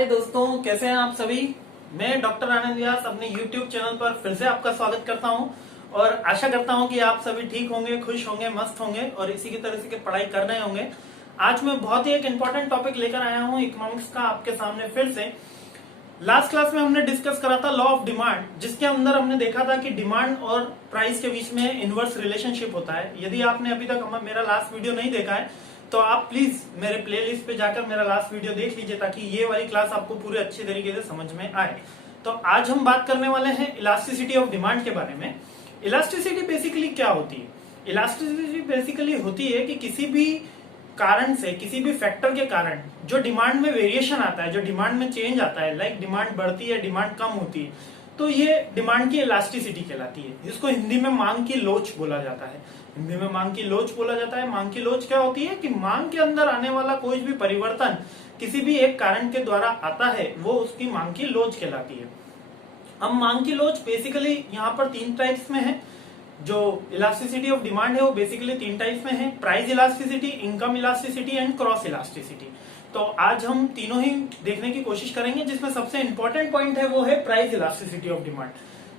हाय दोस्तों, कैसे हैं आप सभी। मैं डॉक्टर आनंद व्यास अपने YouTube चैनल पर फिर से आपका स्वागत करता हूं और आशा करता हूं कि आप सभी ठीक होंगे, खुश होंगे, मस्त होंगे और इसी की तरह से पढ़ाई कर रहे होंगे। आज मैं बहुत ही एक इम्पोर्टेंट टॉपिक लेकर आया हूं इकोनॉमिक्स का आपके सामने फिर से। लास्ट क्लास में हमने डिस्कस करा था लॉ ऑफ डिमांड, जिसके अंदर हमने देखा था कि डिमांड और प्राइस के बीच में इनवर्स रिलेशनशिप होता है। यदि आपने अभी तक मेरा लास्ट वीडियो नहीं देखा है तो आप प्लीज मेरे प्लेलिस्ट पे जाकर मेरा लास्ट वीडियो देख लीजिए, ताकि ये वाली क्लास आपको पूरे अच्छे तरीके से समझ में आए। तो आज हम बात करने वाले हैं इलास्टिसिटी ऑफ डिमांड के बारे में। इलास्टिसिटी बेसिकली क्या होती है? इलास्टिसिटी बेसिकली होती है कि किसी भी कारण से, किसी भी फैक्टर के कारण जो डिमांड में वेरिएशन आता है, जो डिमांड में चेंज आता है, लाइक डिमांड बढ़ती है, डिमांड कम होती है, तो ये डिमांड की इलास्टिसिटी कहलाती है। इसको हिंदी में मांग की लोच बोला जाता है। हिंदी में मांग की लोच बोला जाता है। मांग की लोच क्या होती है कि मांग के अंदर आने वाला कोई भी परिवर्तन किसी भी एक कारण के द्वारा आता है, वो उसकी मांग की लोच कहलाती है। अब मांग की लोच बेसिकली यहाँ पर तीन टाइप्स में है। जो इलास्टिसिटी ऑफ डिमांड है वो बेसिकली तीन टाइप्स में है: price elasticity, income elasticity and cross elasticity. तो आज हम तीनों ही देखने की कोशिश करेंगे, जिसमें सबसे इंपॉर्टेंट पॉइंट है वो है प्राइस इलास्टिसिटी ऑफ डिमांड।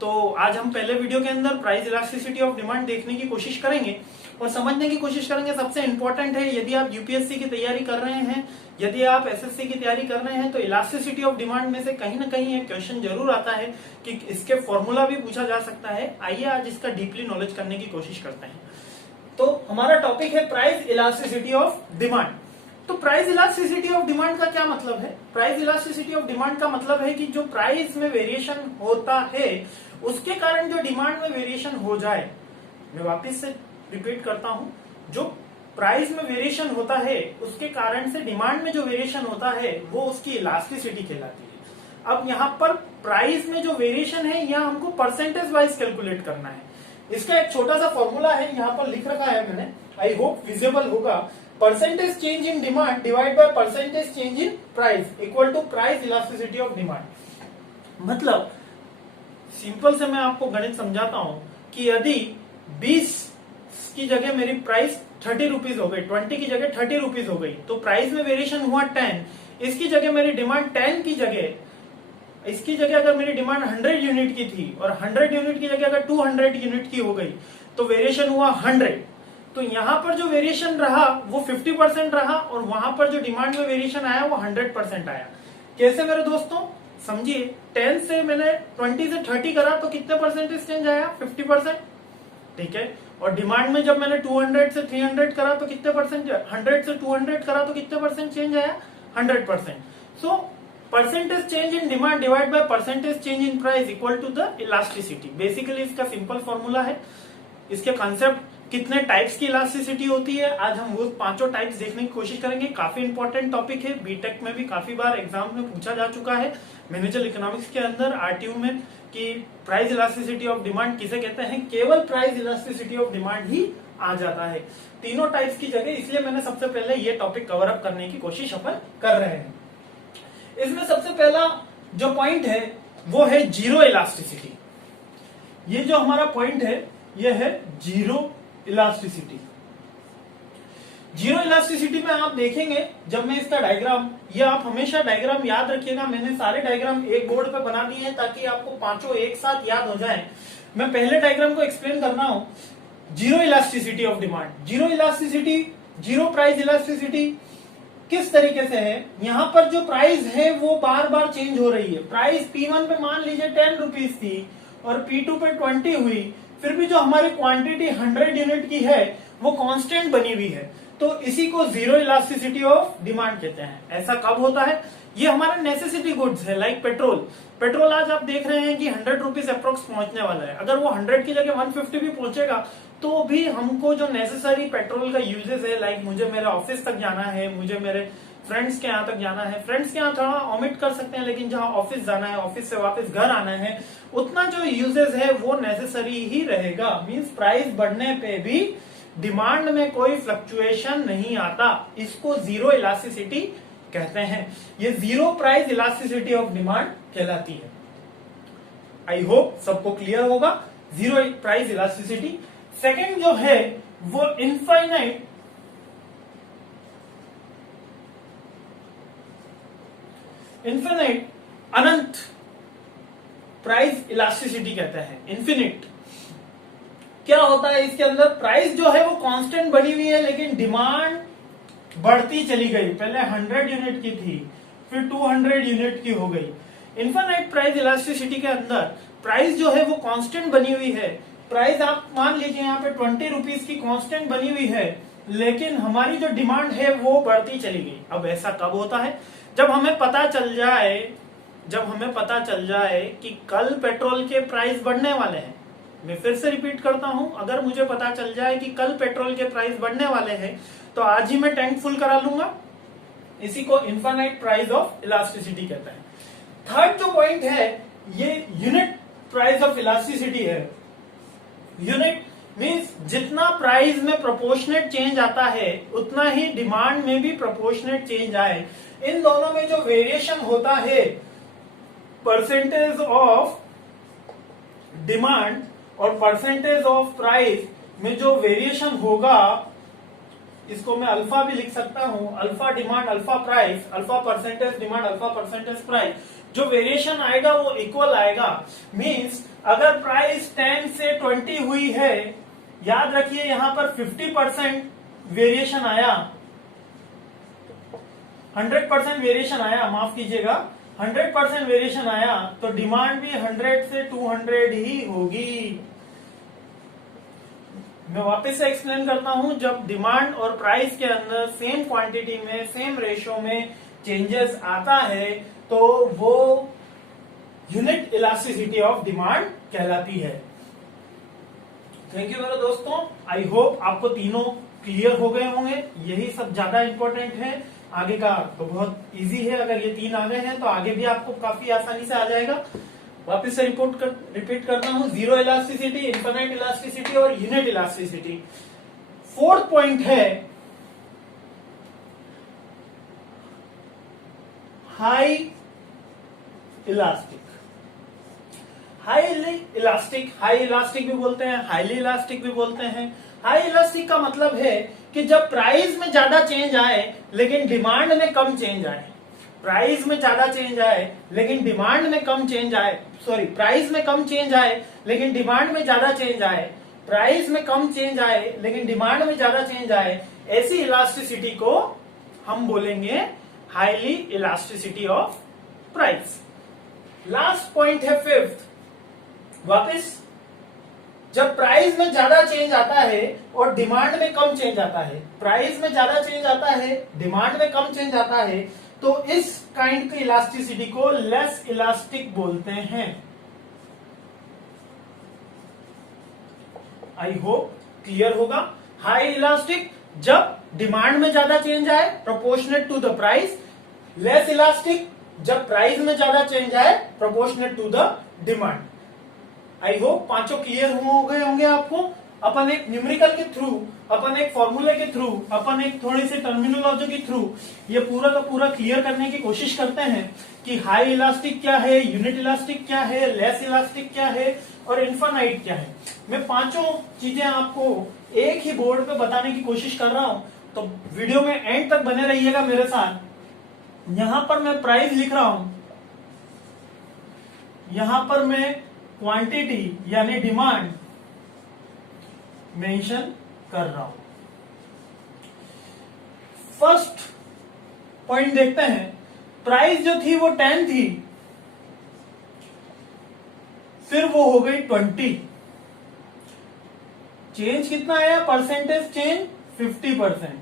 तो आज हम पहले वीडियो के अंदर प्राइस इलास्टिसिटी ऑफ डिमांड देखने की कोशिश करेंगे और समझने की कोशिश करेंगे। सबसे इंपॉर्टेंट है, यदि आप यूपीएससी की तैयारी कर रहे हैं, यदि आप एसएससी की तैयारी कर रहे हैं, तो इलास्टिसिटी ऑफ डिमांड में से कहीं ना कहीं एक क्वेश्चन जरूर आता है कि इसके फॉर्मूला भी पूछा जा सकता है। आइए आज इसका डीपली नॉलेज करने की कोशिश करते हैं। तो हमारा टॉपिक है प्राइस इलास्टिसिटी ऑफ डिमांड। तो प्राइस इलास्टिसिटी ऑफ डिमांड का क्या मतलब है? प्राइस इलास्टिसिटी ऑफ डिमांड का मतलब है कि जो प्राइस में वेरिएशन होता है उसके कारण जो डिमांड में वेरिएशन हो जाए। मैं वापस से रिपीट करता हूं, जो प्राइस में वेरिएशन होता है उसके कारण से डिमांड में जो वेरिएशन होता है वो उसकी इलास्टिसिटी कहलाती है। अब यहाँ पर प्राइस में जो वेरिएशन है यहाँ हमको परसेंटेज वाइज कैलकुलेट करना है। इसका एक छोटा सा फॉर्मूला है, यहाँ पर लिख रखा है मैंने, आई होप विजिबल होगा। Percentage change in demand divide by percentage change in price equal to price elasticity of demand. मतलब सिंपल से मैं आपको गणित समझाता हूं कि यदि 20 की जगह मेरी प्राइस 30 रुपीज हो गई, 20 की जगह 30 रुपीज हो गई, तो प्राइस में वेरिएशन हुआ 10। इसकी जगह मेरी डिमांड 10 की जगह, इसकी जगह अगर मेरी डिमांड 100 यूनिट की थी और 100 यूनिट की जगह अगर 200 यूनिट की हो गई तो वेरिएशन हुआ 100। तो यहाँ पर जो वेरिएशन रहा वो 50% रहा और वहां पर जो डिमांड में वेरिएशन आया वो 100% आया। कैसे मेरे दोस्तों? समझिए, 10 से मैंने 20 से 30 करा तो कितने परसेंटेज चेंज आया? 50%। ठीक है। और डिमांड में जब मैंने 200 से 300 करा तो कितने परसेंट? 100 से 200 करा तो कितने परसेंट चेंज आया? 100%। So percentage change in demand divide by percentage change in price equal to the elasticity. Basically इसका सिंपल फॉर्मूला है। इसके कॉन्सेप्ट कितने टाइप्स की इलास्टिसिटी होती है, आज हम वो पांचों टाइप्स देखने की कोशिश करेंगे। काफी इंपॉर्टेंट टॉपिक है, बीटेक में भी काफी बार एग्जाम में पूछा जा चुका है, मैनेजर इकोनॉमिक्स के अंदर आरटीयू में, कि प्राइस इलास्टिसिटी ऑफ डिमांड किसे कहते हैं। केवल प्राइस इलास्टिसिटी ऑफ डिमांड ही आ जाता है तीनों टाइप्स की जगह। इसलिए मैंने सबसे पहले ये टॉपिक कवर अप करने की कोशिश अपन कर रहे हैं। इसमें सबसे पहला जो पॉइंट है वो है जीरो इलास्टिसिटी। ये जो हमारा पॉइंट है ये है जीरो इलास्टिसिटी। जीरो इलास्टिसिटी में आप देखेंगे, जब मैं इसका डायग्राम, ये आप हमेशा डायग्राम याद रखिएगा, मैंने सारे डायग्राम एक बोर्ड पे बना दिए हैं ताकि आपको पांचों एक साथ याद हो जाए। मैं पहले डायग्राम को एक्सप्लेन करना हूं। Zero elasticity of demand, zero elasticity, zero price elasticity किस तरीके से है? यहाँ पर जो प्राइस है वो बार बार चेंज हो रही है। प्राइस P1 पे मान लीजिए 10 रुपीज थी और P2 पे 20 हुई, फिर भी जो हमारी क्वांटिटी 100 यूनिट की है वो कांस्टेंट बनी हुई है। तो इसी को जीरो इलास्टिसिटी ऑफ डिमांड कहते हैं। ऐसा कब होता है? ये हमारा नेसेसिटी गुड्स है, लाइक पेट्रोल। पेट्रोल आज आप देख रहे हैं कि 100 रुपीज अप्रोक्स पहुंचने वाला है। अगर वो 100 की जगह 150 भी पहुंचेगा तो भी हमको जो नेसेसरी पेट्रोल का यूजेस है, लाइक मुझे मेरे ऑफिस तक जाना है, मुझे मेरे फ्रेंड्स के यहाँ तक जाना है, फ्रेंड्स के यहाँ थोड़ा ओमिट कर सकते हैं, लेकिन जहां ऑफिस जाना है, ऑफिस से वापस घर आना है, उतना जो यूजेस है वो नेसेसरी ही रहेगा। मींस प्राइस बढ़ने पे भी डिमांड में कोई फ्लक्चुएशन नहीं आता। इसको जीरो इलास्टिसिटी कहते हैं। ये zero price elasticity of demand कहलाती है। आई होप सबको क्लियर होगा। Zero price elasticity. सेकंड जो है वो इन्फिनिट, अनंत प्राइस इलास्टिसिटी कहते हैं। इन्फिनिट क्या होता है, इसके अंदर प्राइस जो है वो कांस्टेंट बनी हुई है, लेकिन डिमांड बढ़ती चली गई। पहले 100 यूनिट की थी, फिर 200 यूनिट की हो गई। इन्फिनिट प्राइस इलास्टिसिटी के अंदर प्राइस जो है वो कांस्टेंट बनी हुई है। प्राइस आप मान लीजिए यहाँ पे 20 रुपीज की कांस्टेंट बनी हुई है, लेकिन हमारी जो डिमांड है वो बढ़ती चली गई। अब ऐसा कब होता है, जब हमें पता चल जाए कि कल पेट्रोल के प्राइस बढ़ने वाले हैं। मैं फिर से रिपीट करता हूं, अगर मुझे पता चल जाए कि कल पेट्रोल के प्राइस बढ़ने वाले हैं तो आज ही मैं टैंक फुल करा लूंगा। इसी को इनफाइनाइट प्राइस ऑफ इलास्टिसिटी कहते हैं। थर्ड जो पॉइंट है ये यूनिट प्राइस ऑफ इलास्टिसिटी है। यूनिट मींस जितना प्राइस में प्रोपोर्शनेट चेंज आता है उतना ही डिमांड में भी प्रोपोर्शनेट चेंज आए। इन दोनों में जो वेरिएशन होता है, परसेंटेज ऑफ डिमांड और परसेंटेज ऑफ प्राइस में जो वेरिएशन होगा, इसको मैं अल्फा भी लिख सकता हूं, alpha demand alpha price, alpha percentage demand alpha percentage price. जो वेरिएशन आएगा वो इक्वल आएगा। मींस अगर प्राइस 10 से 20 हुई है, याद रखिए यहां पर 50% वेरिएशन आया, 100% वेरिएशन आया, माफ कीजिएगा 100% वेरिएशन आया, तो डिमांड भी 100 से 200 ही होगी। मैं वापस से एक्सप्लेन करता हूं, जब डिमांड और प्राइस के अंदर सेम क्वांटिटी में सेम रेशियो में चेंजेस आता है तो वो यूनिट इलास्टिसिटी ऑफ डिमांड कहलाती है। थैंक यू मेरे दोस्तों, आई होप आपको तीनों क्लियर हो गए होंगे। यही सब ज्यादा इंपॉर्टेंट है, आगे का तो बहुत इजी है। अगर ये 3 आ गए हैं तो आगे भी आपको काफी आसानी से आ जाएगा। वापस से रिपीट करता हूं, जीरो इलास्टिसिटी, इनफाइनाइट इलास्टिसिटी और यूनिट इलास्टिसिटी। फोर्थ पॉइंट है हाई इलास्टिक। हाई इलास्टिक भी बोलते हैं, हाईली इलास्टिक भी बोलते हैं। हाई इलास्टिक का मतलब है कि जब प्राइस में ज्यादा चेंज आए लेकिन डिमांड में कम चेंज आए। प्राइस में ज्यादा चेंज आए लेकिन डिमांड में कम चेंज आए, सॉरी प्राइस में कम चेंज आए लेकिन डिमांड में ज्यादा चेंज आए, प्राइस में कम चेंज आए लेकिन डिमांड में ज्यादा चेंज आए, ऐसी इलास्टिसिटी को हम बोलेंगे highly elasticity of price. Last point है फिफ्थ, वापस जब प्राइस में ज्यादा चेंज आता है और डिमांड में कम चेंज आता है, प्राइस में ज्यादा चेंज आता है डिमांड में कम चेंज आता है, तो इस काइंड की इलास्टिसिटी को लेस इलास्टिक बोलते हैं। आई होप क्लियर होगा। हाई इलास्टिक जब डिमांड में ज्यादा चेंज आए proportionate to the price, less elastic जब प्राइस में ज्यादा चेंज आए proportionate to the demand. I hope पांचों क्लियर हो गए होंगे आपको। अपन एक न्यूमेरिकल के थ्रू, अपन एक फॉर्मूले के थ्रू, अपन एक थोड़ी सी टर्मिनोलॉजी के थ्रू ये पूरा का पूरा क्लियर करने की कोशिश करते हैं कि हाई इलास्टिक क्या है, यूनिट इलास्टिक क्या है, लेस इलास्टिक क्या है और इनफाइनाइट क्या है। मैं पांचों चीजें आपको एक ही बोर्ड पे बताने की कोशिश कर रहा हूं, तो वीडियो में एंड तक बने रहिएगा मेरे साथ। यहां पर मैं प्राइस लिख रहा हूं, यहां पर मैं क्वांटिटी यानी डिमांड मेंशन कर रहा हूं। फर्स्ट पॉइंट देखते हैं, प्राइस जो थी वो 10 थी, फिर वो हो गई 20। चेंज कितना आया, परसेंटेज चेंज 50%।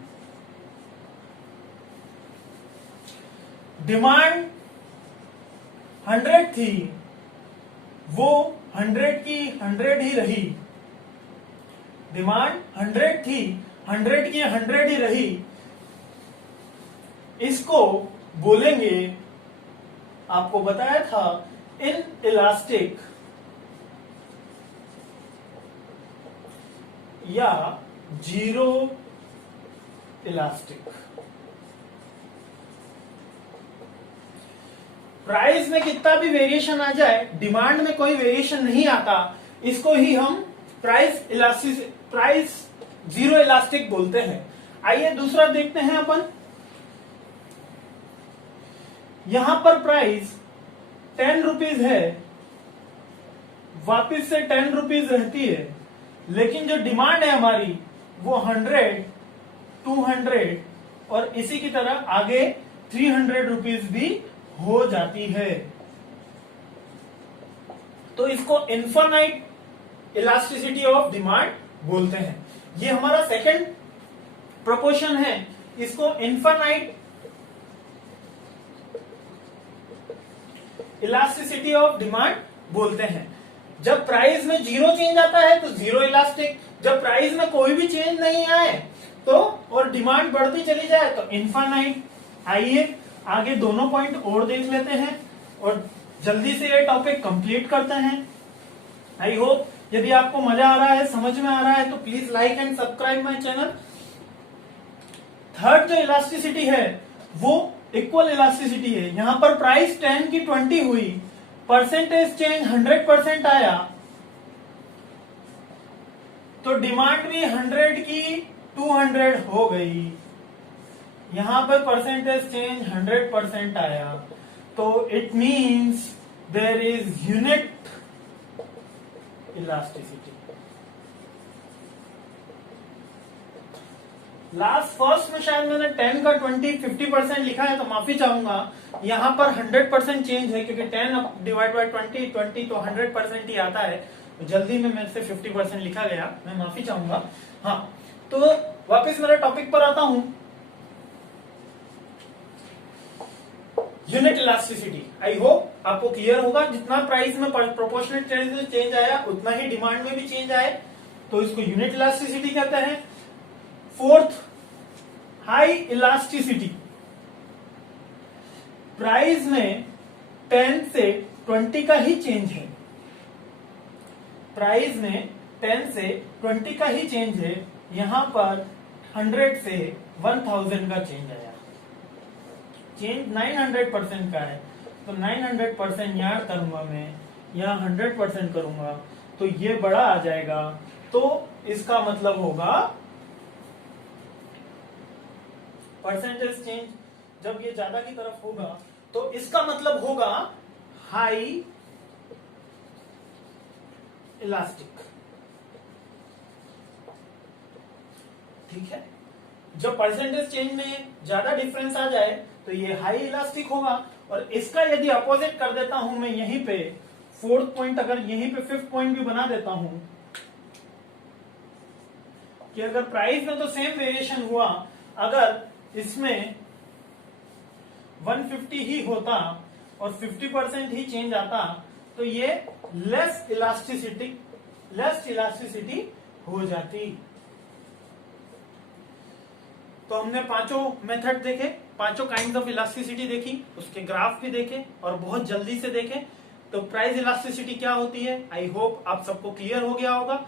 डिमांड 100 थी, वो 100 की 100 ही रही। डिमांड 100 थी, 100 की 100 ही रही। इसको बोलेंगे, आपको बताया था, इन इलास्टिक या जीरो इलास्टिक। प्राइस में कितना भी वेरिएशन आ जाए, डिमांड में कोई वेरिएशन नहीं आता, इसको ही हम प्राइस जीरो इलास्टिक बोलते हैं। आइए दूसरा देखते हैं अपन। यहां पर प्राइस 10 रुपीज है, वापिस से 10 रुपीज रहती है, लेकिन जो डिमांड है हमारी वो 100, 200 और इसी की तरह आगे 300 रुपीज भी हो जाती है। तो इसको इन्फिनाइट इलास्टिसिटी ऑफ डिमांड बोलते हैं। ये हमारा सेकंड प्रोपोर्शन है, इसको इन्फिनाइट इलास्टिसिटी ऑफ डिमांड बोलते हैं। जब प्राइस में जीरो चेंज आता है तो जीरो इलास्टिक, जब प्राइस में कोई भी चेंज नहीं आए तो और डिमांड बढ़ती चली जाए तो इन्फिनाइट। आइए आगे दोनों पॉइंट और देख लेते हैं और जल्दी से ये टॉपिक कंप्लीट करते हैं। आई होप यदि आपको मजा आ रहा है, समझ में आ रहा है तो please like and subscribe my channel. Third जो इलास्टिसिटी है वो इक्वल इलास्टिसिटी है। यहां पर प्राइस 10 की 20 हुई, परसेंटेज चेंज 100% आया तो डिमांड भी 100 की 200 हो गई। यहां पर परसेंटेज चेंज 100% आया तो it means there is unit elasticity. Last first में शायद मैंने 10 का 20 50% लिखा है तो माफी चाहूंगा। यहां पर 100% चेंज है क्योंकि 10 डिवाइड बाय 20 तो 100% ही आता है, तो जल्दी में मेरे से 50% लिखा गया, मैं माफी चाहूंगा। हाँ, तो वापस मेरे टॉपिक पर आता हूं। यूनिट इलास्टिसिटी, आई होप आपको क्लियर होगा। जितना प्राइस में प्रोपोर्शनल चेंज आया उतना ही डिमांड में भी चेंज आए, तो इसको यूनिट इलास्टिसिटी कहते हैं। Fourth, high elasticity. प्राइस में 10 से 20 का ही चेंज है, प्राइस में 10 से 20 का ही चेंज है, यहां पर 100 से 1000 का चेंज आया। चेंज 900% का है तो 900% यहां करूंगा मैं, यहां 100% करूंगा तो ये बड़ा आ जाएगा। तो इसका मतलब होगा परसेंटेज चेंज जब ये ज्यादा की तरफ होगा तो इसका मतलब होगा हाई इलास्टिक। ठीक है, जब परसेंटेज चेंज में ज्यादा डिफरेंस आ जाए तो ये हाई इलास्टिक होगा। और इसका यदि अपोजिट कर देता हूं मैं यहीं पे, फोर्थ पॉइंट अगर यहीं पे फिफ्थ पॉइंट भी बना देता हूं कि अगर प्राइस में तो सेम वेरिएशन हुआ, अगर इसमें 150 ही होता और 50% ही चेंज आता तो ये लेस इलास्टिसिटी हो जाती। तो हमने पांचों मेथड देखे, पांचों काइंड ऑफ इलास्टिसिटी देखी, उसके ग्राफ भी देखे और बहुत जल्दी से देखे। तो प्राइस इलास्टिसिटी क्या होती है, आई होप आप सबको क्लियर हो गया होगा।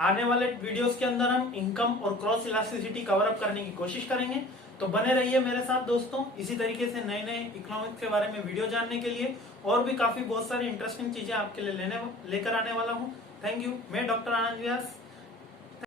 आने वाले वीडियोस के अंदर हम इनकम और क्रॉस इलास्टिसिटी कवर अप करने की कोशिश करेंगे, तो बने रहिए मेरे साथ दोस्तों। इसी तरीके से नए नए इकोनॉमिक्स के बारे में वीडियो जानने के लिए और भी काफी बहुत सारी इंटरेस्टिंग चीजें आपके लिए लेकर आने वाला हूँ। Thank you. मैं डॉक्टर आनंद व्यास।